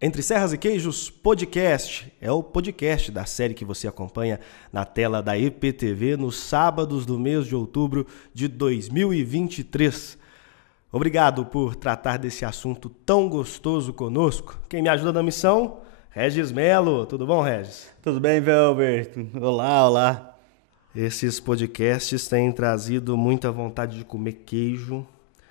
Entre Serras e Queijos Podcast é o podcast da série que você acompanha na tela da EPTV nos sábados do mês de outubro de 2023. Obrigado por tratar desse assunto tão gostoso conosco. Quem me ajuda na missão? Regis Melo. Tudo bom, Regis? Tudo bem, Velbert? Olá. Esses podcasts têm trazido muita vontade de comer queijo.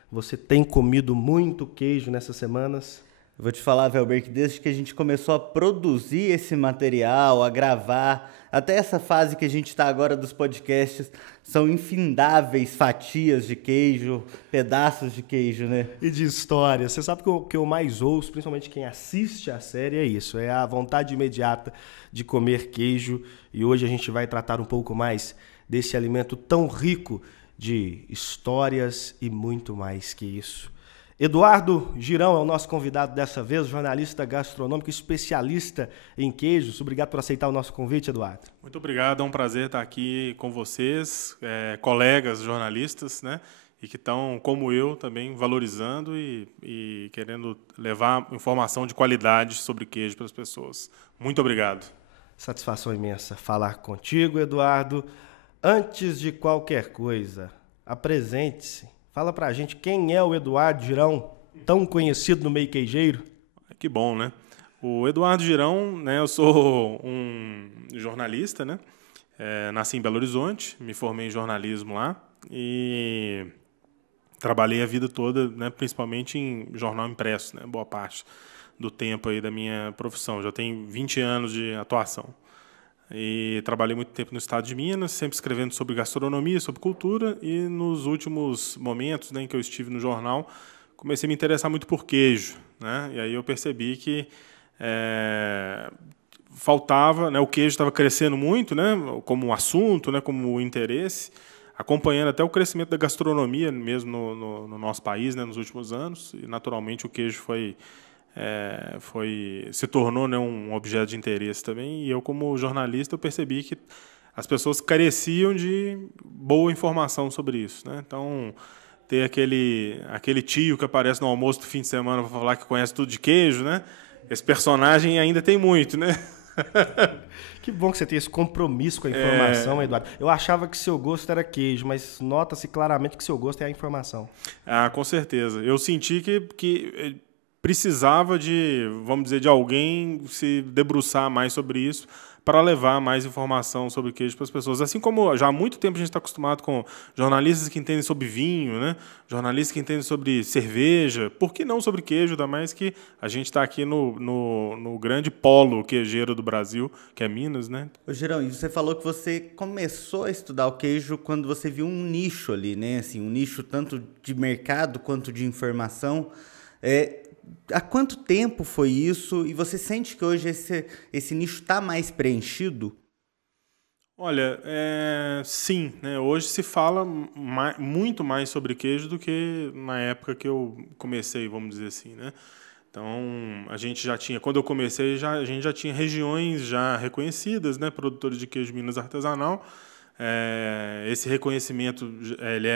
Você tem comido muito queijo nessas semanas? Eu vou te falar, Velbert, que desde que a gente começou a produzir esse material, a gravar, até essa fase que a gente está agora dos podcasts, são infindáveis fatias de queijo, pedaços de queijo, né? E de história. Você sabe que o que eu mais ouço, principalmente quem assiste a série, é isso. É a vontade imediata de comer queijo. E hoje a gente vai tratar um pouco mais desse alimento tão rico de histórias e muito mais que isso. Eduardo Girão é o nosso convidado dessa vez, jornalista gastronômico, especialista em queijos. Obrigado por aceitar o nosso convite, Eduardo. Muito obrigado, é um prazer estar aqui com vocês, colegas jornalistas, né? E que estão, como eu, também valorizando e querendo levar informação de qualidade sobre queijo para as pessoas. Muito obrigado. Satisfação imensa falar contigo, Eduardo. Antes de qualquer coisa, apresente-se. Fala pra gente quem é o Eduardo Girão, tão conhecido no meio queijeiro. Que bom, né? O Eduardo Girão, né? Eu sou um jornalista, né? Nasci em Belo Horizonte, me formei em jornalismo lá e trabalhei a vida toda, né? Principalmente em jornal impresso, né? Boa parte do tempo aí da minha profissão. Já tenho 20 anos de atuação. E trabalhei muito tempo no estado de Minas, sempre escrevendo sobre gastronomia, sobre cultura, e nos últimos momentos, né, em que eu estive no jornal, comecei a me interessar muito por queijo, né? E aí eu percebi que faltava, né, o queijo estava crescendo muito, né, como assunto, né, como interesse, acompanhando até o crescimento da gastronomia mesmo no nosso país, né, nos últimos anos, e naturalmente o queijo se tornou, né, um objeto de interesse também, e eu, como jornalista, eu percebi que as pessoas careciam de boa informação sobre isso, né? Então, ter aquele tio que aparece no almoço do fim de semana para falar que conhece tudo de queijo, né? Esse personagem ainda tem muito, né? Que bom que você tem esse compromisso com a informação, Eduardo. Eu achava que seu gosto era queijo, mas nota-se claramente que seu gosto é a informação. Ah, com certeza. Eu senti que precisava vamos dizer, de alguém se debruçar mais sobre isso para levar mais informação sobre queijo para as pessoas. Assim como já há muito tempo a gente está acostumado com jornalistas que entendem sobre vinho, né? Jornalistas que entendem sobre cerveja, por que não sobre queijo, ainda mais que a gente está aqui no grande polo queijeiro do Brasil, que é Minas, né? Ô, Girão, e você falou que você começou a estudar o queijo quando você viu um nicho ali, né? Assim, um nicho tanto de mercado quanto de informação. Há quanto tempo foi isso? E você sente que hoje esse nicho está mais preenchido? Olha, sim, né? Hoje se fala muito mais sobre queijo do que na época que eu comecei, vamos dizer assim, né? Então, a gente já tinha, quando eu comecei, a gente já tinha regiões já reconhecidas, né? Produtores de queijo Minas artesanal. Esse reconhecimento ele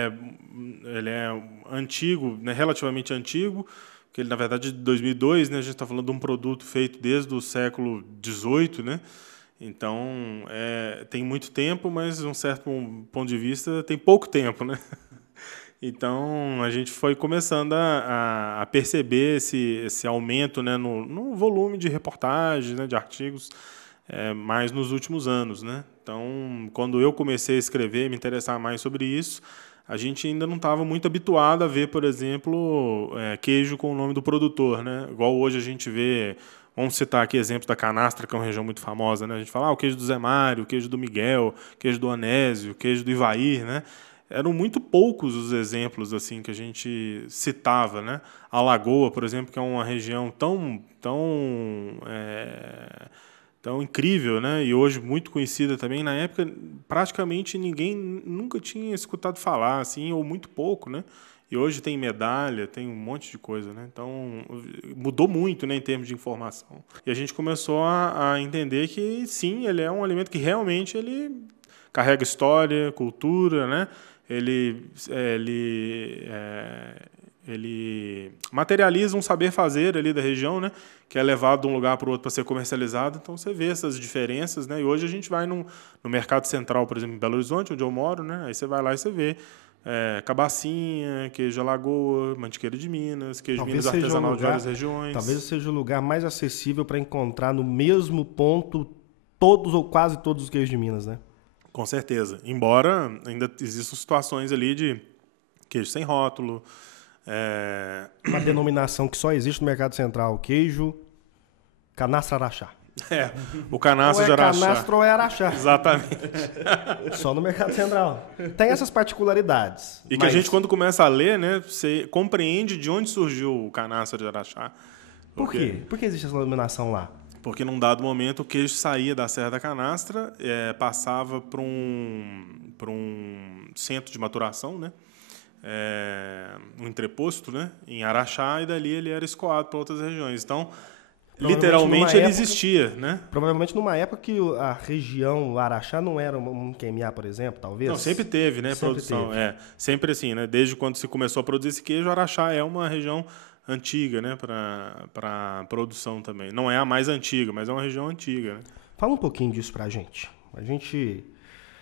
é antigo, né? Relativamente antigo, que ele, na verdade, é de 2002, né? A gente está falando de um produto feito desde o século XVIII, né? Então, tem muito tempo, mas, de um certo ponto de vista, tem pouco tempo, né? Então, a gente foi começando a perceber esse aumento, né, no volume de reportagens, né, de artigos, mais nos últimos anos, né? Então, quando eu comecei a escrever, me interessar mais sobre isso, a gente ainda não estava muito habituado a ver, por exemplo, queijo com o nome do produtor, né? Igual hoje a gente vê, vamos citar aqui exemplos da Canastra, que é uma região muito famosa, né? A gente fala o queijo do Zé Mário, o queijo do Miguel, o queijo do Anésio, o queijo do Ivair, né? Eram muito poucos os exemplos assim que a gente citava, né? A Lagoa, por exemplo, que é uma região tão incrível, né? E hoje muito conhecida também. Na época, praticamente ninguém nunca tinha escutado falar, assim, ou muito pouco, né? E hoje tem medalha, tem um monte de coisa, né? Então, mudou muito, né, em termos de informação. E a gente começou a entender que, sim, ele é um alimento que realmente ele carrega história, cultura, né? Ele materializa um saber fazer ali da região, né? que é levado de um lugar para o outro para ser comercializado. Então, você vê essas diferenças, né? E hoje a gente vai no Mercado Central, por exemplo, em Belo Horizonte, onde eu moro, né? Aí você vai lá e você vê cabacinha, queijo Alagoa, mantiqueira de Minas, queijo Talvez Minas seja artesanal o de lugar- várias regiões. Talvez seja o lugar mais acessível para encontrar no mesmo ponto todos ou quase todos os queijos de Minas, né? Com certeza. Embora ainda existam situações ali de queijo sem rótulo. Uma denominação que só existe no Mercado Central, queijo canastra araxá. O canastra Ou de é Araxá. canastra ou é araxá. Exatamente. Só no Mercado Central. Tem essas particularidades. E que a gente, quando começa a ler, né, você compreende de onde surgiu o canastra de Araxá. Por quê? Por que existe essa denominação lá? Porque num dado momento o queijo saía da Serra da Canastra, passava para um centro de maturação, né? Um entreposto, né? Em Araxá, e dali ele era escoado para outras regiões. Então, literalmente ele existia, né? Provavelmente numa época que a região Araxá não era um QMA, por exemplo, talvez? Não, sempre teve, né? Sempre Produção. teve. Sempre assim, né? Desde quando se começou a produzir esse queijo, Araxá é uma região antiga, né? Para produção também. Não é a mais antiga, mas é uma região antiga, né? Fala um pouquinho disso pra gente. A gente,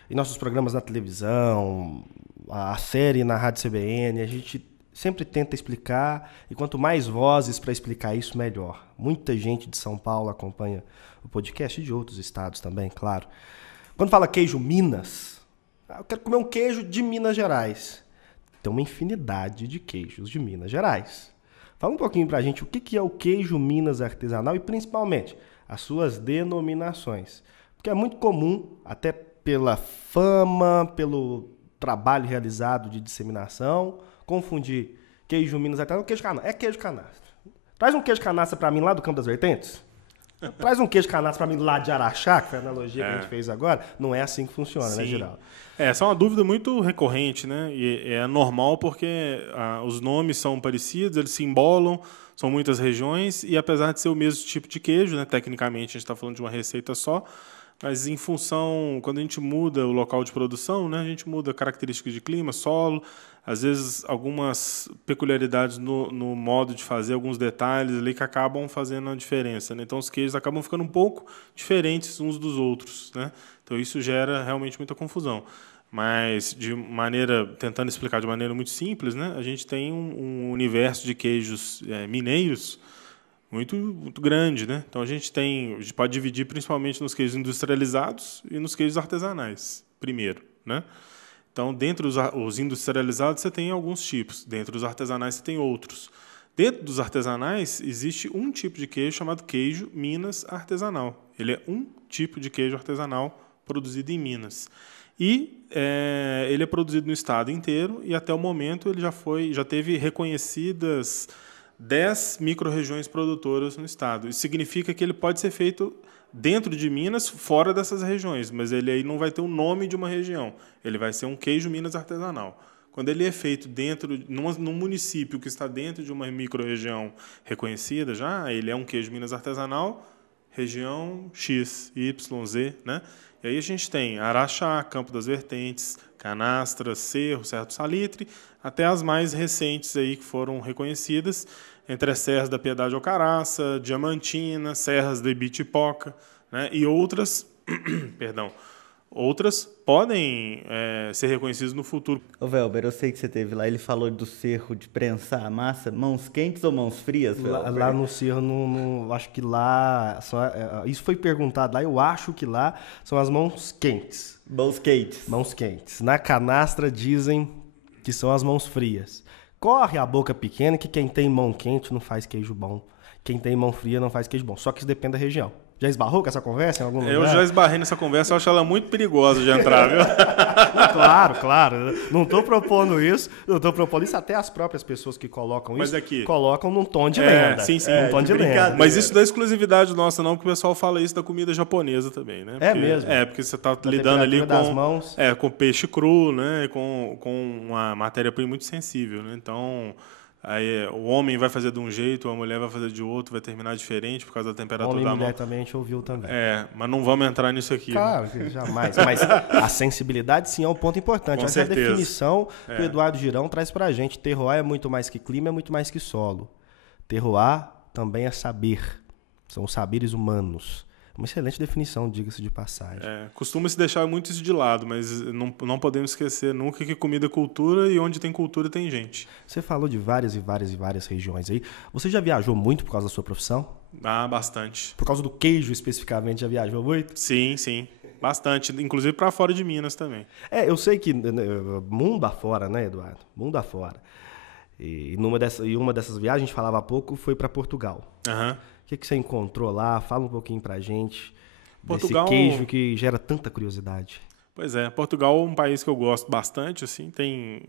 em nossos programas na televisão, a série na Rádio CBN, a gente sempre tenta explicar, e quanto mais vozes para explicar isso, melhor. Muita gente de São Paulo acompanha o podcast e de outros estados também, claro. Quando fala queijo Minas, eu quero comer um queijo de Minas Gerais. Tem uma infinidade de queijos de Minas Gerais. Fala um pouquinho pra gente o que é o queijo Minas artesanal e, principalmente, as suas denominações. Porque é muito comum, até pela fama, pelo trabalho realizado de disseminação, confundir queijo Minas artesanal com queijo canastra. É queijo canastra. Traz um queijo canastra pra mim lá do Campo das Vertentes. Traz um queijo canastra pra mim lá de Araxá, que foi a analogia que a gente fez agora. Não é assim que funciona, né, Geraldo? Essa é uma dúvida muito recorrente, né? E é normal porque os nomes são parecidos, eles se embolam, são muitas regiões, e apesar de ser o mesmo tipo de queijo, né? Tecnicamente a gente está falando de uma receita só, mas em função, quando a gente muda o local de produção, né? A gente muda características de clima, solo, às vezes algumas peculiaridades no modo de fazer, alguns detalhes ali que acabam fazendo a diferença, né? Então os queijos acabam ficando um pouco diferentes uns dos outros, né? Então isso gera realmente muita confusão. Mas tentando explicar de maneira muito simples, né? A gente tem um universo de queijos mineiros muito, muito grande, né? Então a gente pode dividir principalmente nos queijos industrializados e nos queijos artesanais, primeiro, né? Então, dentre os industrializados, você tem alguns tipos. Dentro dos artesanais, você tem outros. Dentro dos artesanais, existe um tipo de queijo chamado queijo Minas artesanal. Ele é um tipo de queijo artesanal produzido em Minas. E ele é produzido no estado inteiro, e até o momento ele já teve reconhecidas 10 micro-regiões produtoras no estado. Isso significa que ele pode ser feito dentro de Minas, fora dessas regiões, mas ele aí não vai ter o nome de uma região. Ele vai ser um queijo Minas artesanal. Quando ele é feito num município que está dentro de uma micro-região reconhecida, ele é um queijo Minas artesanal, região X, Y, Z, né? E aí a gente tem Araxá, Campo das Vertentes, Canastra, Cerro, Serra do Salitre, até as mais recentes aí que foram reconhecidas, entre as serras da Piedade Alcaraça, Diamantina, serras do Ibitipoca, né? E outras, outras podem ser reconhecidas no futuro. Ô, Velber, eu sei que você teve lá, ele falou do cerro de prensar a massa, mãos quentes ou mãos frias, Velber? Lá no Cerro, acho que lá... isso foi perguntado lá, eu acho que lá são as mãos quentes. Mãos quentes. Mãos quentes. Na canastra dizem que são as mãos frias. Corre a boca pequena que quem tem mão quente não faz queijo bom. Quem tem mão fria não faz queijo bom. Só que isso depende da região. Já esbarrou com essa conversa em algum lugar? Eu já esbarrei nessa conversa, eu acho ela muito perigosa de entrar, viu? Claro. Não estou propondo isso. Até as próprias pessoas que colocam isso, colocam num tom de lenda. Sim. Num tom de lenda. Mas isso não é exclusividade nossa, não, porque o pessoal fala isso da comida japonesa também, né? É mesmo? Porque você está lidando ali mãos. Com peixe cru, né? Com uma matéria-prima muito sensível, né? Então... Aí o homem vai fazer de um jeito, a mulher vai fazer de outro, vai terminar diferente por causa da temperatura da mão. Homem e mulher também a gente ouviu também. Mas não vamos entrar nisso aqui. Claro, né? Jamais. Mas a sensibilidade sim é um ponto importante. Essa é a definição que o Eduardo Girão traz pra gente. Terroir é muito mais que clima, é muito mais que solo. Terroir também é saber. São os saberes humanos. Uma excelente definição, diga-se de passagem. Costuma-se deixar muito isso de lado, mas não podemos esquecer nunca que comida é cultura e onde tem cultura tem gente. Você falou de várias e várias e várias regiões aí. Você já viajou muito por causa da sua profissão? Ah, bastante. Por causa do queijo, especificamente, já viajou muito? Sim, bastante. Inclusive para fora de Minas também. Eu sei que mundo afora, né, Eduardo? Mundo afora. E uma dessas viagens, a gente falava há pouco, foi para Portugal. Aham. O que você encontrou lá? Fala um pouquinho pra gente Portugal, desse queijo que gera tanta curiosidade. Pois é, Portugal é um país que eu gosto bastante, assim, tem...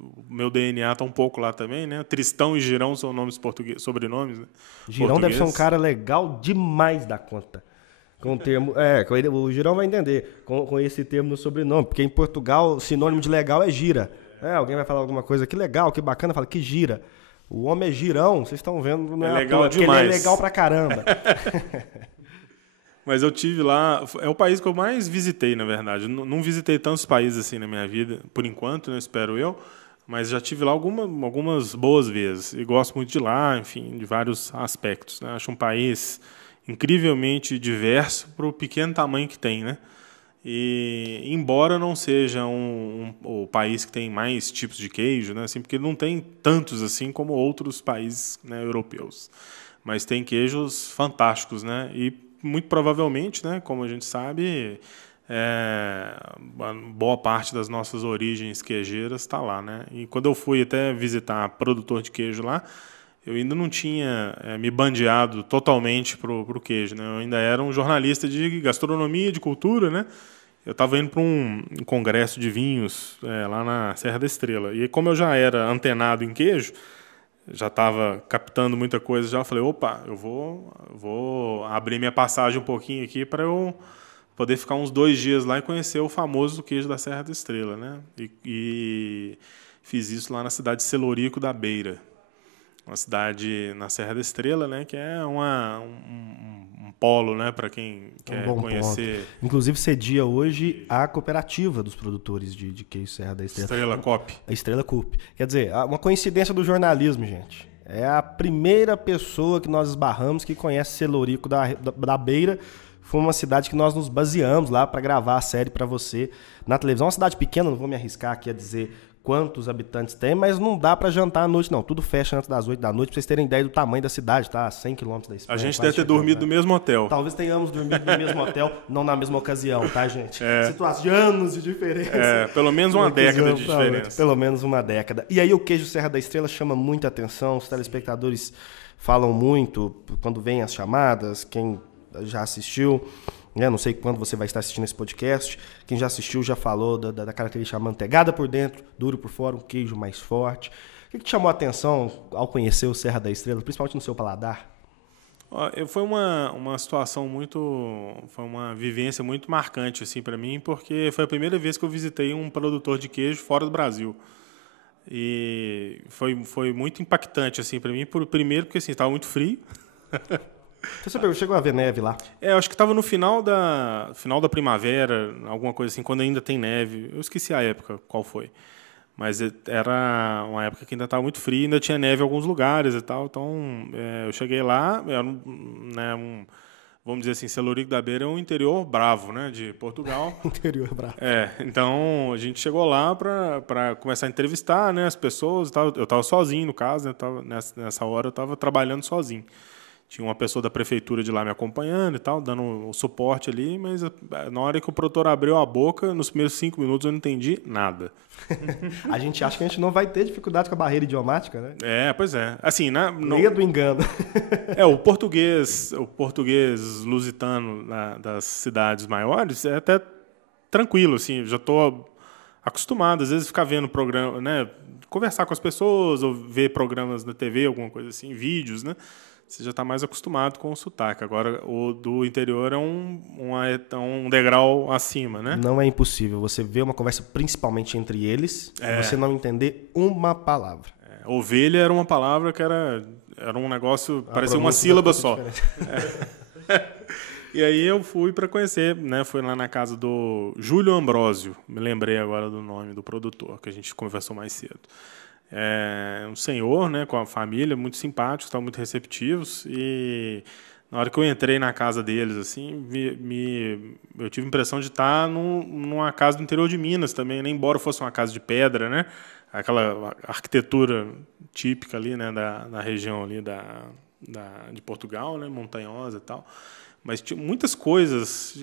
o meu DNA tá um pouco lá também, né? Tristão e Girão são nomes sobrenomes, né? Girão deve ser um cara legal demais da conta. Com o termo... o Girão vai entender com esse termo no sobrenome, porque em Portugal, sinônimo de legal é gira. Alguém vai falar alguma coisa, que legal, que bacana, fala que gira. O homem é girão, vocês estão vendo, não é legal demais. Ele é legal pra caramba. Mas eu tive lá, é o país que eu mais visitei, na verdade. Não visitei tantos países assim na minha vida, por enquanto, né, espero eu, mas já tive lá algumas boas vezes. E gosto muito de lá, enfim, de vários aspectos, né? Acho um país incrivelmente diverso para o pequeno tamanho que tem, né? E embora não seja o país que tem mais tipos de queijo, né, assim, porque não tem tantos assim como outros países, né, europeus, mas tem queijos fantásticos, né, e muito provavelmente, né, como a gente sabe, boa parte das nossas origens queijeiras está lá, né. E quando eu fui até visitar produtor de queijo lá, eu ainda não tinha me bandeado totalmente pro queijo, né. Eu ainda era um jornalista de gastronomia, de cultura, né. Eu estava indo para um congresso de vinhos lá na Serra da Estrela. E como eu já era antenado em queijo, já estava captando muita coisa, já falei, opa, eu vou abrir minha passagem um pouquinho aqui para eu poder ficar uns 2 dias lá e conhecer o famoso queijo da Serra da Estrela, né? E fiz isso lá na cidade de Celorico da Beira. Uma cidade na Serra da Estrela, né, que é um polo, né, para quem quer conhecer. Ponto. Inclusive cedia hoje a cooperativa dos produtores de queijo Serra da Estrela. Estrela Coop. A Estrela Coop. Quer dizer, uma coincidência do jornalismo, gente. É a primeira pessoa que nós esbarramos que conhece Celorico da Beira. Foi uma cidade que nós nos baseamos lá para gravar a série para você na televisão. Uma cidade pequena, não vou me arriscar aqui a dizer quantos habitantes tem, mas não dá para jantar à noite, não. Tudo fecha antes das 8 da noite, para vocês terem ideia do tamanho da cidade, tá? 100 quilômetros da Espanha. A gente deve ter dormido no mesmo hotel. Talvez tenhamos dormido no mesmo hotel, não na mesma ocasião, tá, gente? Situações de anos de diferença. Pelo menos uma década de diferença. Pelo menos uma década. E aí o queijo Serra da Estrela chama muita atenção, os telespectadores falam muito quando vêm as chamadas, quem já assistiu... Não sei quando você vai estar assistindo esse podcast. Quem já assistiu já falou da característica amanteigada por dentro, duro por fora, um queijo mais forte. O que te chamou a atenção ao conhecer o Serra da Estrela, principalmente no seu paladar? Foi uma situação foi uma vivência muito marcante assim para mim, porque foi a primeira vez que eu visitei um produtor de queijo fora do Brasil. E foi muito impactante assim para mim, primeiro porque assim estava muito frio. Você chegou a ver neve lá? Eu acho que estava no final da primavera, alguma coisa assim, quando ainda tem neve. Eu esqueci a época, qual foi. Mas era uma época que ainda estava muito frio, ainda tinha neve em alguns lugares e tal. Então, eu cheguei lá, era vamos dizer assim, Celorico da Beira é um interior bravo, né, de Portugal. Interior bravo. Então a gente chegou lá para começar a entrevistar, né, as pessoas e tal. Eu estava sozinho, no caso, né, nessa hora eu estava trabalhando sozinho. Tinha uma pessoa da prefeitura de lá me acompanhando e tal, dando o suporte ali, mas na hora que o produtor abriu a boca, nos primeiros 5 minutos eu não entendi nada. A gente acha que a gente não vai ter dificuldade com a barreira idiomática, né? Pois é. Assim, Leia do engano. O português lusitano das cidades maiores é até tranquilo, assim, já estou acostumado, às vezes, ficar vendo programa, né, conversar com as pessoas, ou ver programas na TV, alguma coisa assim, vídeos, né? Você já está mais acostumado com o sotaque. Agora, o do interior é um degrau acima, né? Não é impossível. Você vê uma conversa principalmente entre eles e você não entender uma palavra. Ovelha era uma palavra que era um negócio, parecia uma sílaba só. E aí eu fui para conhecer, né? Fui lá na casa do Júlio Ambrósio. Me lembrei agora do nome do produtor, que a gente conversou mais cedo. Um senhor, né, com a família, muito simpáticos, estavam muito receptivos, e na hora que eu entrei na casa deles, assim, eu tive a impressão de estar numa casa do interior de Minas também, né? Embora fosse uma casa de pedra, né? Aquela arquitetura típica ali, né? Da região ali de Portugal, né? Montanhosa e tal. Mas tinha muitas coisas,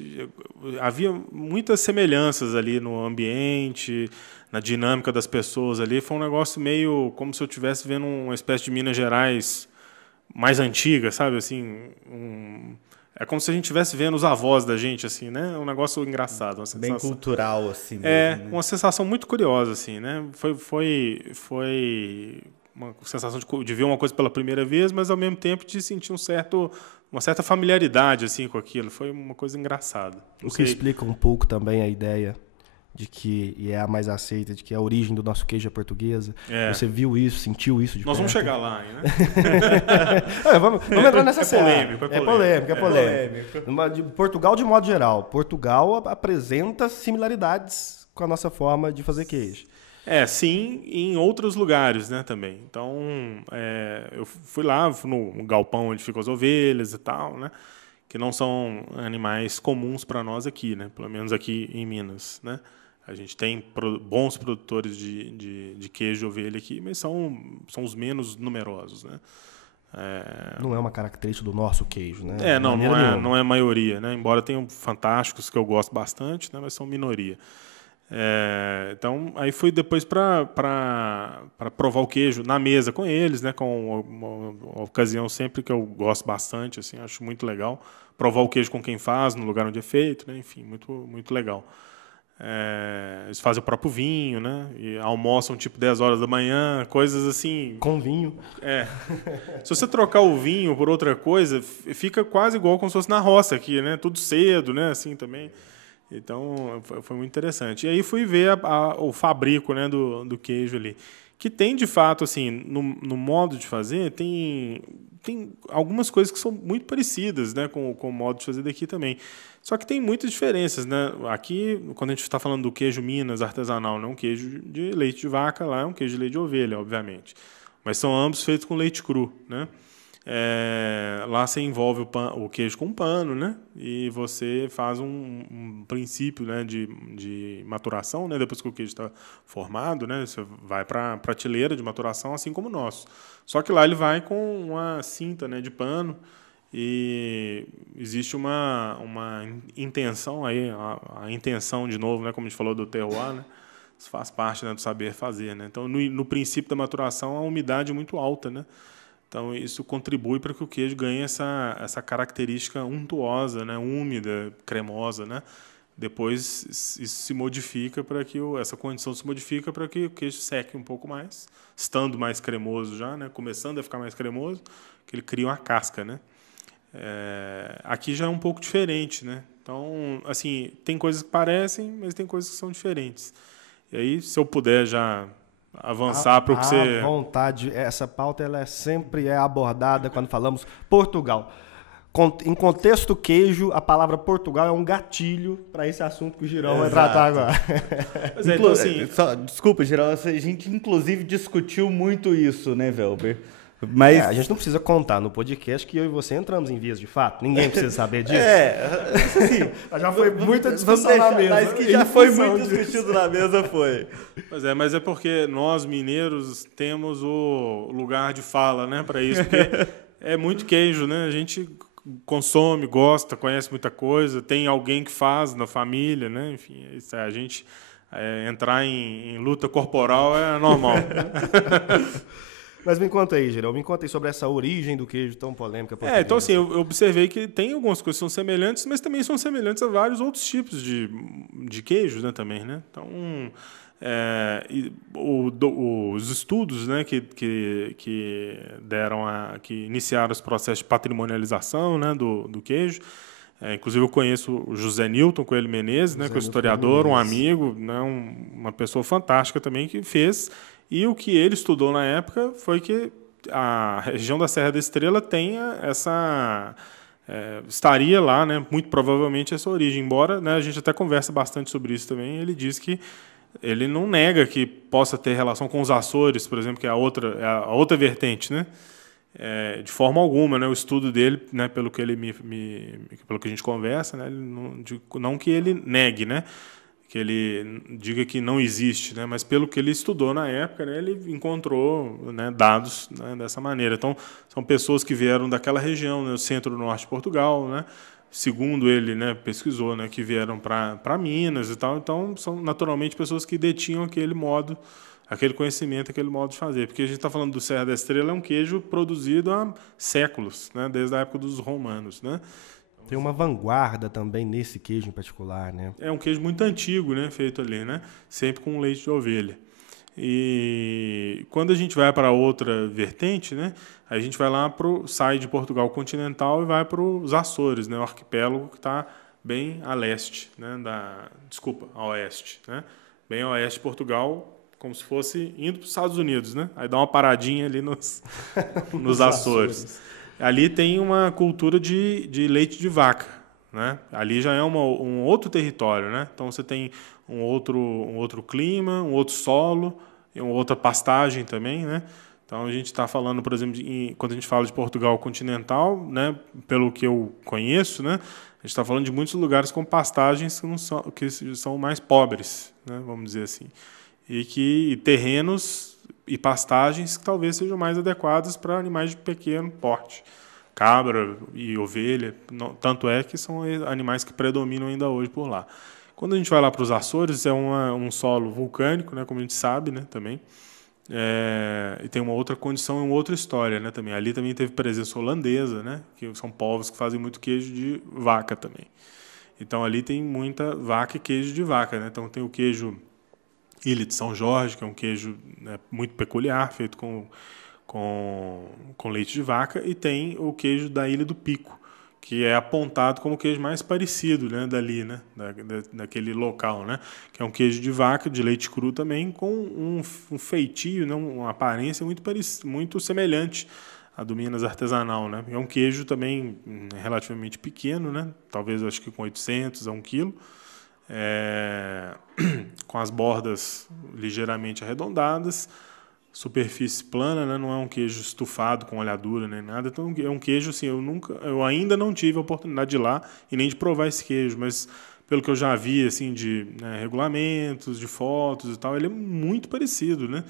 havia muitas semelhanças ali no ambiente, na dinâmica das pessoas ali. Foi um negócio meio como se eu estivesse vendo uma espécie de Minas Gerais mais antiga, sabe? Assim, é como se a gente estivesse vendo os avós da gente, assim, né? Um negócio engraçado, uma sensação. Bem cultural, assim mesmo. Né? Uma sensação muito curiosa, assim, né? Foi uma sensação de ver uma coisa pela primeira vez, mas ao mesmo tempo de sentir uma certa familiaridade assim com aquilo. Foi uma coisa engraçada. O que explica um pouco também a ideia de que, e é a mais aceita, de que a origem do nosso queijo é portuguesa. Você viu isso, sentiu isso de Nós perto? vamos chegar lá, hein, né? Vamos entrar nessa série. É polêmico. De Portugal, de modo geral. Portugal apresenta similaridades com a nossa forma de fazer queijo. Sim, em outros lugares, né, também. Então, eu fui lá no galpão onde ficam as ovelhas e tal, né, que não são animais comuns para nós aqui, né, pelo menos aqui em Minas, né. A gente tem bons produtores de queijo de ovelha aqui, mas são os menos numerosos, né. Não é uma característica do nosso queijo, né? Não é a maioria, né, embora tenham fantásticos que eu gosto bastante, né, mas são minoria. Então, aí fui depois para provar o queijo na mesa com eles, né, com uma ocasião sempre que eu gosto bastante, assim, acho muito legal. Provar o queijo com quem faz, no lugar onde é feito, né, enfim, muito, muito legal. Eles fazem o próprio vinho, né, e almoçam tipo 10 horas da manhã, coisas assim... Com vinho. Se você trocar o vinho por outra coisa, fica quase igual como se fosse na roça aqui, né, tudo cedo, né, assim também... Então, foi muito interessante. E aí fui ver o fabrico, né, do queijo ali. Que tem, de fato, assim, no modo de fazer, tem algumas coisas que são muito parecidas, né, com o modo de fazer daqui também. Só que tem muitas diferenças, né? Aqui, quando a gente está falando do queijo Minas artesanal, não é um queijo de leite de vaca, lá é um queijo de leite de ovelha, obviamente. Mas são ambos feitos com leite cru, né? Lá você envolve o queijo com um pano, né? E você faz um princípio, né, de maturação, né? Depois que o queijo está formado, né? Você vai para a prateleira de maturação, assim como o nosso. Só que lá ele vai com uma cinta, né, de pano e existe uma intenção aí, a intenção de novo, né? Como a gente falou do terroir, né? Isso faz parte, né, do saber fazer, né? Então no princípio da maturação a umidade é muito alta, né? Então, isso contribui para que o queijo ganhe essa característica untuosa, né? Úmida, cremosa, né? Depois, isso se modifica para que essa condição se modifica para que o queijo seque um pouco mais, estando mais cremoso já, né? Começando a ficar mais cremoso, que ele cria uma casca, né? Aqui já é um pouco diferente, né? Então, assim, tem coisas que parecem, mas tem coisas que são diferentes. E aí, se eu puder já... avançar para o que você... À vontade, essa pauta ela sempre é abordada quando falamos Portugal. Em contexto queijo, a palavra Portugal é um gatilho para esse assunto que o Girão vai tratar agora. Então, assim, desculpa, Girão, a gente inclusive discutiu muito isso, né, Velber? Mas... a gente não precisa contar no podcast que eu e você entramos em vias de fato. Ninguém precisa saber disso. Assim, já foi muita discussão na mesa. Mas que já foi muito discutido na mesa, foi. Mas é porque nós, mineiros, temos o lugar de fala, né, para isso. Porque é muito queijo, né? A gente consome, gosta, conhece muita coisa. Tem alguém que faz na família, né? Enfim, a gente entrar em luta corporal é normal. Mas me conta aí, Geraldo, me conta aí sobre essa origem do queijo tão polêmica. Então assim, eu observei que tem algumas coisas que são semelhantes, mas também são semelhantes a vários outros tipos de queijos, né, também, né? Então, os estudos, né, que iniciaram esse processo de patrimonialização, né, do queijo, inclusive eu conheço o José Newton Coelho Menezes, né, que é um historiador, um amigo, né, uma pessoa fantástica também que fez. E o que ele estudou na época foi que a região da Serra da Estrela tem estaria lá, né, muito provavelmente essa origem. Embora, né, a gente até conversa bastante sobre isso também, ele diz que ele não nega que possa ter relação com os Açores, por exemplo, que é a outra vertente, né? de forma alguma, né? O estudo dele, né? Pelo que a gente conversa, né? Não que ele negue, né? Que ele diga que não existe, né? Mas pelo que ele estudou na época, né? Ele encontrou, né? Dados, né? Dessa maneira. Então, são pessoas que vieram daquela região, né? O centro-norte de Portugal, né? Segundo ele, né? Pesquisou, né? Que vieram para Minas e tal. Então, são naturalmente pessoas que detinham aquele conhecimento, aquele modo de fazer. Porque a gente está falando do Serra da Estrela, é um queijo produzido há séculos, né? Desde a época dos romanos, né? Tem uma vanguarda também nesse queijo em particular, né? É um queijo muito antigo, né? Feito ali, né? Sempre com leite de ovelha. E quando a gente vai para outra vertente, né? A gente vai lá sai de Portugal continental e vai para os Açores, né? O arquipélago que está bem a leste, né? A oeste, né? Bem a oeste de Portugal, como se fosse indo para os Estados Unidos, né? Aí dá uma paradinha ali nos Açores. Ali tem uma cultura de leite de vaca, né? Ali já é um outro território, né? Então você tem um outro clima, um outro solo, e uma outra pastagem também, né? Então a gente está falando, por exemplo, quando a gente fala de Portugal continental, né? Pelo que eu conheço, né? A gente está falando de muitos lugares com pastagens que são mais pobres, né? Vamos dizer assim, e terrenos e pastagens que talvez sejam mais adequadas para animais de pequeno porte. Cabra e ovelha, tanto é que são animais que predominam ainda hoje por lá. Quando a gente vai lá para os Açores, é um solo vulcânico, né, como a gente sabe, né, também. E tem uma outra condição e uma outra história, né, também. Ali também teve presença holandesa, né, que são povos que fazem muito queijo de vaca também. Então ali tem muita vaca e queijo de vaca, né? Então tem o queijo Ilha de São Jorge, que é um queijo, né, muito peculiar, feito com leite de vaca, e tem o queijo da Ilha do Pico, que é apontado como o queijo mais parecido, né, dali, né, daquele local, né, que é um queijo de vaca, de leite cru também, com um feitio, né, uma aparência muito semelhante à do Minas artesanal, né. É um queijo também relativamente pequeno, né, talvez acho que com 800 a 1 quilo, com as bordas ligeiramente arredondadas, superfície plana, né? Não é um queijo estufado com olhadura nem nada. Então é um queijo assim, eu ainda não tive a oportunidade de ir lá e nem de provar esse queijo, mas pelo que eu já vi assim de, né, regulamentos, de fotos e tal, ele é muito parecido, né?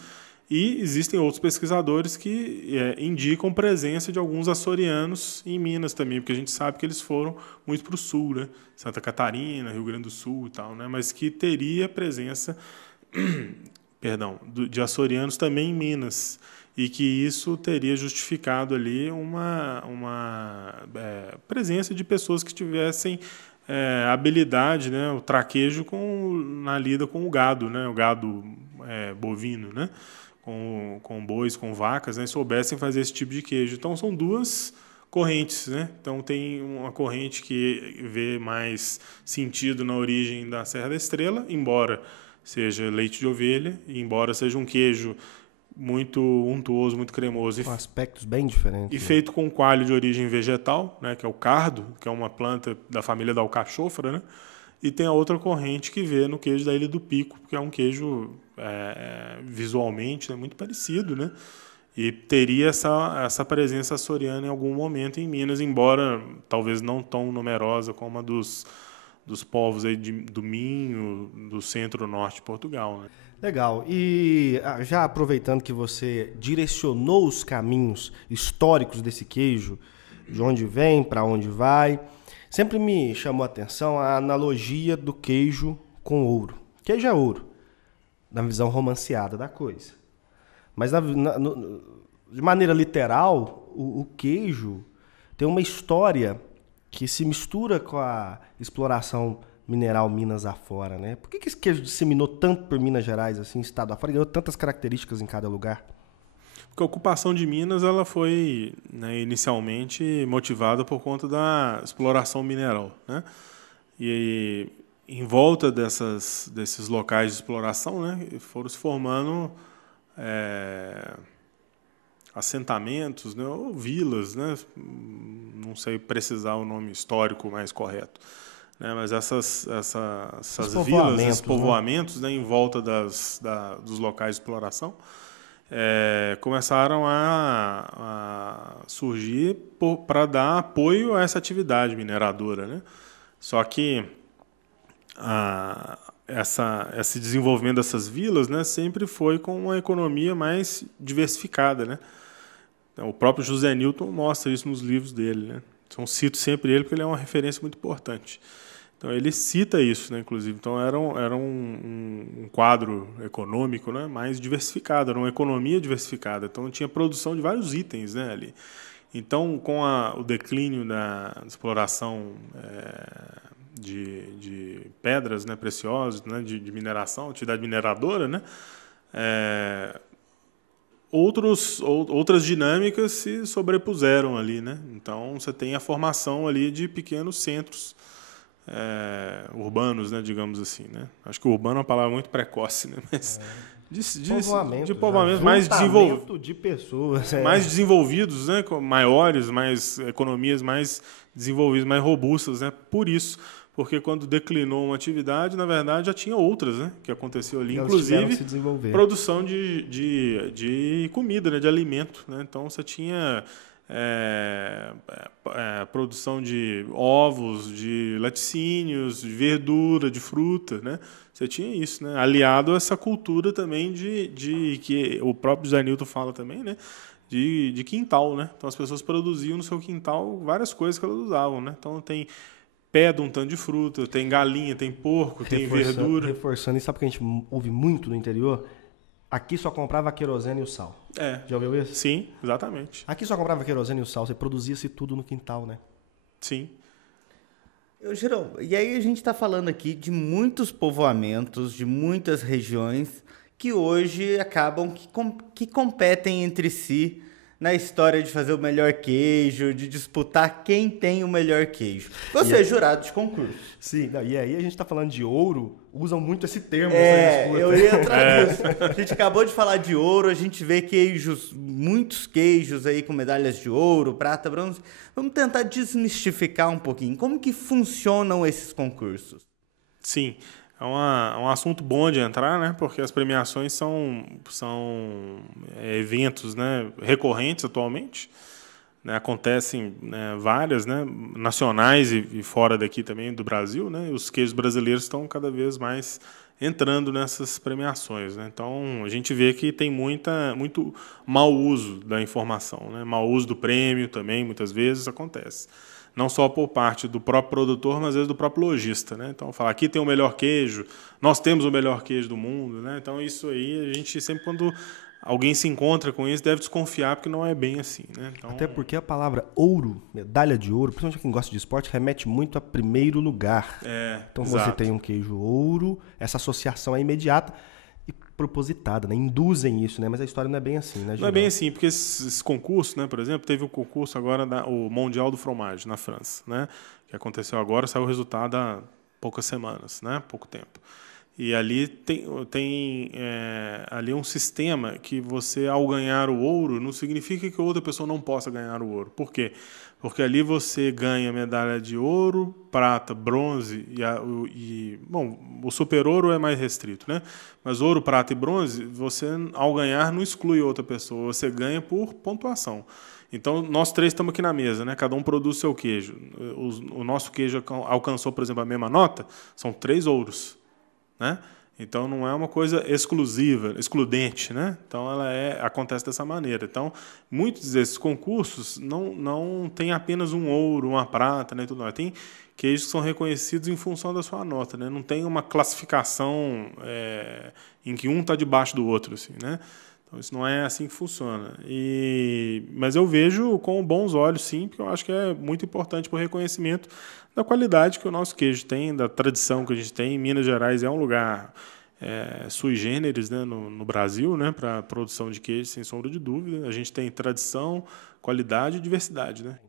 E existem outros pesquisadores que indicam presença de alguns açorianos em Minas também, porque a gente sabe que eles foram muito para o sul, né? Santa Catarina, Rio Grande do Sul e tal, né? Mas que teria presença de açorianos também em Minas, e que isso teria justificado ali uma presença de pessoas que tivessem habilidade, né, o traquejo na lida com o gado, né, o gado bovino, né, com bois, com vacas, né, soubessem fazer esse tipo de queijo. Então são duas correntes, né? Então tem uma corrente que vê mais sentido na origem da Serra da Estrela, embora seja leite de ovelha, e embora seja um queijo muito untuoso, muito cremoso. Com aspectos bem diferentes. E feito com coalho de origem vegetal, né, que é o cardo, que é uma planta da família da alcachofra, né? E tem a outra corrente que vê no queijo da Ilha do Pico, que é um queijo visualmente, né, muito parecido, né? E teria essa presença açoriana em algum momento em Minas, embora talvez não tão numerosa como a dos povos aí do Minho, do centro-norte de Portugal, né? Legal. E já aproveitando que você direcionou os caminhos históricos desse queijo, de onde vem, para onde vai, sempre me chamou a atenção a analogia do queijo com ouro. Queijo é ouro, na visão romanceada da coisa. Mas de maneira literal, o queijo tem uma história que se mistura com a exploração mineral Minas afora, né? Por que esse queijo disseminou tanto por Minas Gerais, assim, estado afora, e ganhou tantas características em cada lugar? Porque a ocupação de Minas ela foi, né, inicialmente motivada por conta da exploração mineral, né? E em volta desses locais de exploração, né, foram se formando assentamentos, né, ou vilas, né? Não sei precisar o nome histórico mais correto, né, mas essas vilas, esses povoamentos, né, em volta dos locais de exploração, começaram a surgir para dar apoio a essa atividade mineradora, né? Só que esse desenvolvimento dessas vilas, né, sempre foi com uma economia mais diversificada, né? Então, o próprio José Newton mostra isso nos livros dele, né? Então, cito sempre ele porque ele é uma referência muito importante. Então, ele cita isso, né, inclusive. Então, era um quadro econômico, né, mais diversificado, era uma economia diversificada. Então, tinha produção de vários itens, né, ali. Então, com o declínio da exploração de pedras, né, preciosas, né, de mineração, atividade mineradora, né, outras dinâmicas se sobrepuseram ali, né? Então, você tem a formação ali de pequenos centros urbanos, né, digamos assim, né? Acho que urbano é uma palavra muito precoce, né? Mas de povoamento mais desenvolvido, de pessoas, mais desenvolvidos, né, maiores, mais economias mais desenvolvidas, mais robustas, né? Por isso, porque quando declinou uma atividade, na verdade já tinha outras, né, que aconteceu ali, inclusive produção de comida, né, de alimento, né? Então você tinha produção de ovos, de laticínios, de verdura, de fruta, né? Você tinha isso, né? Aliado a essa cultura também de que o próprio José Newton fala também, né? De quintal, né? Então as pessoas produziam no seu quintal várias coisas que elas usavam, né? Então tem pé de um tanto de fruta, tem galinha, tem porco, tem verdura. Reforçando, e sabe o que a gente ouve muito no interior? Aqui só comprava querosene e o sal. Já ouviu isso? Sim, exatamente. Aqui só comprava querosene e o sal, você produzia-se tudo no quintal, né? Sim. Gerão, e aí a gente está falando aqui de muitos povoamentos, de muitas regiões que hoje acabam que competem entre si na história de fazer o melhor queijo, de disputar quem tem o melhor queijo. Você é jurado de concurso. Sim, e aí a gente está falando de ouro, usam muito esse termo nessa disputa. Eu ia entrar nisso. A gente acabou de falar de ouro, a gente vê queijos, muitos queijos aí com medalhas de ouro, prata, bronze. Vamos tentar desmistificar um pouquinho. Como que funcionam esses concursos? Sim. É um assunto bom de entrar, né? Porque as premiações são eventos, né, recorrentes atualmente, né? Acontecem, né, várias, né, nacionais e fora daqui também do Brasil, né? E os queijos brasileiros estão cada vez mais entrando nessas premiações, né? Então a gente vê que tem muito mau uso da informação, né? Mau uso do prêmio também, muitas vezes acontece. Não só por parte do próprio produtor, mas às vezes do próprio lojista, né? Então, falar, aqui tem o melhor queijo, nós temos o melhor queijo do mundo, né? Então, isso aí, a gente sempre, quando alguém se encontra com isso, deve desconfiar, porque não é bem assim, né? Então, até porque a palavra ouro, medalha de ouro, principalmente quem gosta de esporte, remete muito a primeiro lugar. Então, exato. Você tem um queijo ouro, essa associação é imediata e propositada, né? Induzem isso, né? Mas a história não é bem assim, né, Gerão? Não é bem assim, porque esses concursos, né, por exemplo, teve o concurso agora, o Mondial do Fromage, na França, né, que aconteceu agora, saiu o resultado há poucas semanas, né, pouco tempo. E ali tem ali um sistema que você, ao ganhar o ouro, não significa que outra pessoa não possa ganhar o ouro. Por quê? Porque ali você ganha medalha de ouro, prata, bronze bom, o super ouro é mais restrito, né? Mas ouro, prata e bronze, você, ao ganhar, não exclui outra pessoa, você ganha por pontuação. Então, nós três estamos aqui na mesa, né? Cada um produz seu queijo. O nosso queijo alcançou, por exemplo, a mesma nota, são 3 ouros, né? Então, não é uma coisa excludente, né? Então, acontece dessa maneira. Então, muitos desses concursos não tem apenas um ouro, uma prata, né? Tudo mais. Tem queijos que são reconhecidos em função da sua nota, né? Não tem uma classificação em que um está debaixo do outro, assim, né? Então, isso não é assim que funciona. Mas eu vejo com bons olhos, sim, porque eu acho que é muito importante para o reconhecimento da qualidade que o nosso queijo tem, da tradição que a gente tem. Minas Gerais é um lugar sui generis, né, no Brasil, né, para a produção de queijo, sem sombra de dúvida. A gente tem tradição, qualidade e diversidade, né?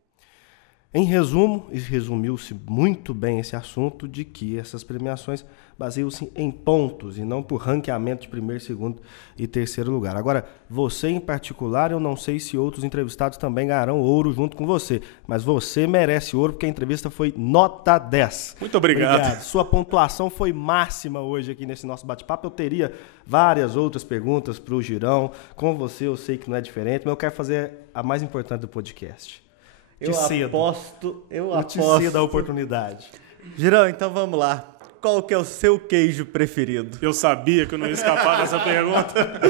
Em resumo, e resumiu-se muito bem esse assunto, de que essas premiações baseiam-se em pontos e não por ranqueamento de primeiro, segundo e terceiro lugar. Agora, você em particular, eu não sei se outros entrevistados também ganharão ouro junto com você, mas você merece ouro porque a entrevista foi nota 10. Muito obrigado. Sua pontuação foi máxima hoje aqui nesse nosso bate-papo. Eu teria várias outras perguntas para o Girão. Com você eu sei que não é diferente, mas eu quero fazer a mais importante do podcast. Eu aposto. Te cedo a oportunidade. Girão, então vamos lá. Qual que é o seu queijo preferido? Eu sabia que eu não ia escapar dessa pergunta.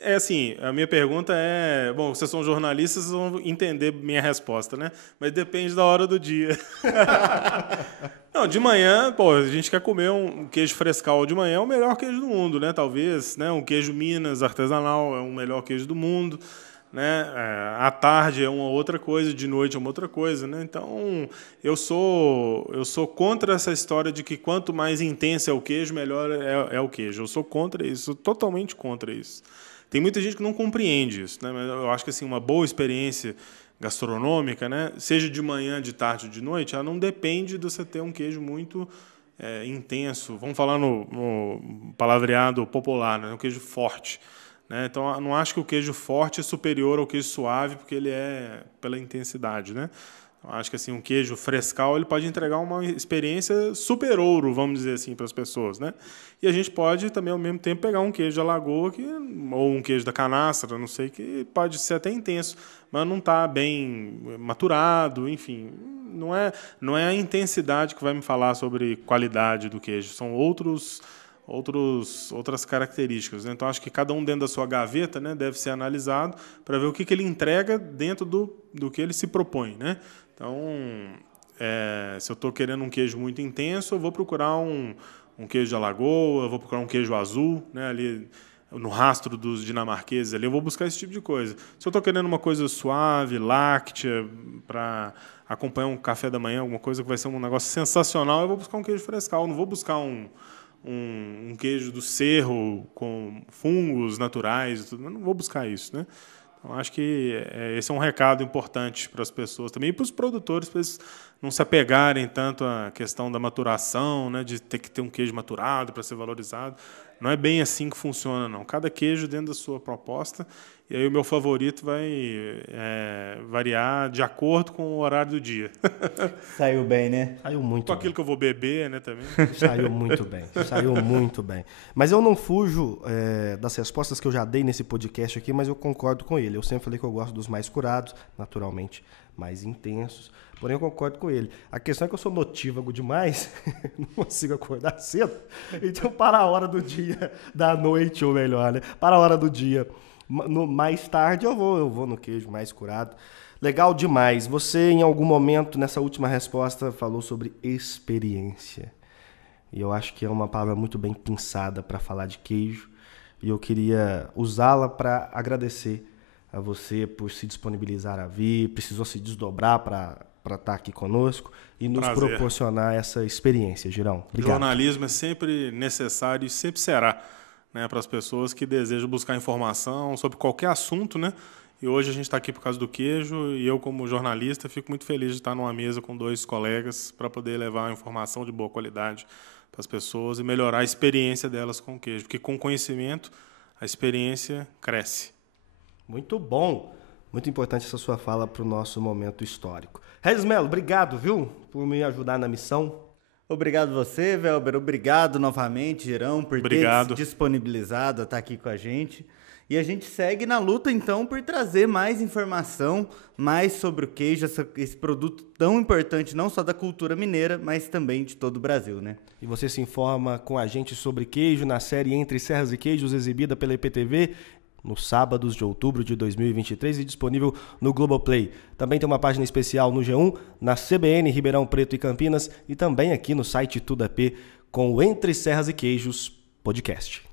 É assim, a minha pergunta é... Bom, vocês são jornalistas, vocês vão entender minha resposta, né? Mas depende da hora do dia. Não, de manhã, pô, a gente quer comer um queijo frescal de manhã, é o melhor queijo do mundo, né? Talvez, né? Um queijo Minas artesanal é o melhor queijo do mundo. Né? À tarde é uma outra coisa, de noite é uma outra coisa, né? Então eu sou contra essa história de que quanto mais intenso é o queijo, melhor é o queijo. Eu sou contra isso, totalmente contra isso. Tem muita gente que não compreende isso, né? Mas eu acho que assim, uma boa experiência gastronômica, né? Seja de manhã, de tarde ou de noite, ela não depende de você ter um queijo muito intenso. Vamos falar no palavreado popular, né? Um queijo forte. Né? Então, eu não acho que o queijo forte é superior ao queijo suave, porque ele é pela intensidade. Né? Eu acho que assim, um queijo frescal ele pode entregar uma experiência super ouro, vamos dizer assim, para as pessoas. Né? E a gente pode também, ao mesmo tempo, pegar um queijo de Alagoa ou um queijo da canastra, não sei, que pode ser até intenso, mas não está bem maturado, enfim. Não é a intensidade que vai me falar sobre qualidade do queijo, são outras características. Né? Então, acho que cada um dentro da sua gaveta, né, deve ser analisado para ver o que ele entrega dentro do que ele se propõe. Né? Então, se eu estou querendo um queijo muito intenso, eu vou procurar um queijo de Alagoa, eu vou procurar um queijo azul, né, ali no rastro dos dinamarqueses, ali, eu vou buscar esse tipo de coisa. Se eu estou querendo uma coisa suave, láctea, para acompanhar um café da manhã, alguma coisa que vai ser um negócio sensacional, eu vou buscar um queijo frescal, eu não vou buscar um queijo do cerro com fungos naturais, tudo. Eu não vou buscar isso, né? Então, acho que esse é um recado importante para as pessoas também e para os produtores, para eles não se apegarem tanto à questão da maturação, né? De ter que ter um queijo maturado para ser valorizado. Não é bem assim que funciona, não. Cada queijo dentro da sua proposta. E aí o meu favorito vai variar de acordo com o horário do dia. Saiu bem, né? Saiu muito bem. Com aquilo que eu vou beber, né, também. Saiu muito bem. Mas eu não fujo das respostas que eu já dei nesse podcast aqui, mas eu concordo com ele. Eu sempre falei que eu gosto dos mais curados, naturalmente mais intensos, porém eu concordo com ele. A questão é que eu sou notívago demais, não consigo acordar cedo, então para a hora do dia, da noite ou melhor, né? Para a hora do dia, mais tarde eu vou no queijo mais curado. Legal demais. Você, em algum momento, nessa última resposta, falou sobre experiência. E eu acho que é uma palavra muito bem pensada para falar de queijo. E eu queria usá-la para agradecer a você por se disponibilizar a vir, precisou se desdobrar para estar aqui conosco e nos proporcionar essa experiência, Girão. Obrigado. O jornalismo é sempre necessário e sempre será, né, para as pessoas que desejam buscar informação sobre qualquer assunto, né? E hoje a gente está aqui por causa do queijo e eu, como jornalista, fico muito feliz de estar numa mesa com 2 colegas para poder levar informação de boa qualidade para as pessoas e melhorar a experiência delas com o queijo, porque com conhecimento a experiência cresce. Muito bom. Muito importante essa sua fala para o nosso momento histórico. Regis Melo, obrigado, viu, por me ajudar na missão. Obrigado você, Velber. Obrigado novamente, Girão, por ter se disponibilizado a estar aqui com a gente. E a gente segue na luta, então, por trazer mais informação, mais sobre o queijo, esse produto tão importante, não só da cultura mineira, mas também de todo o Brasil, né? E você se informa com a gente sobre queijo na série Entre Serras e Queijos, exibida pela IPTV, nos sábados de outubro de 2023 e disponível no Globoplay. Também tem uma página especial no G1, na CBN, Ribeirão Preto e Campinas e também aqui no site Tudo AP com o Entre Serras e Queijos podcast.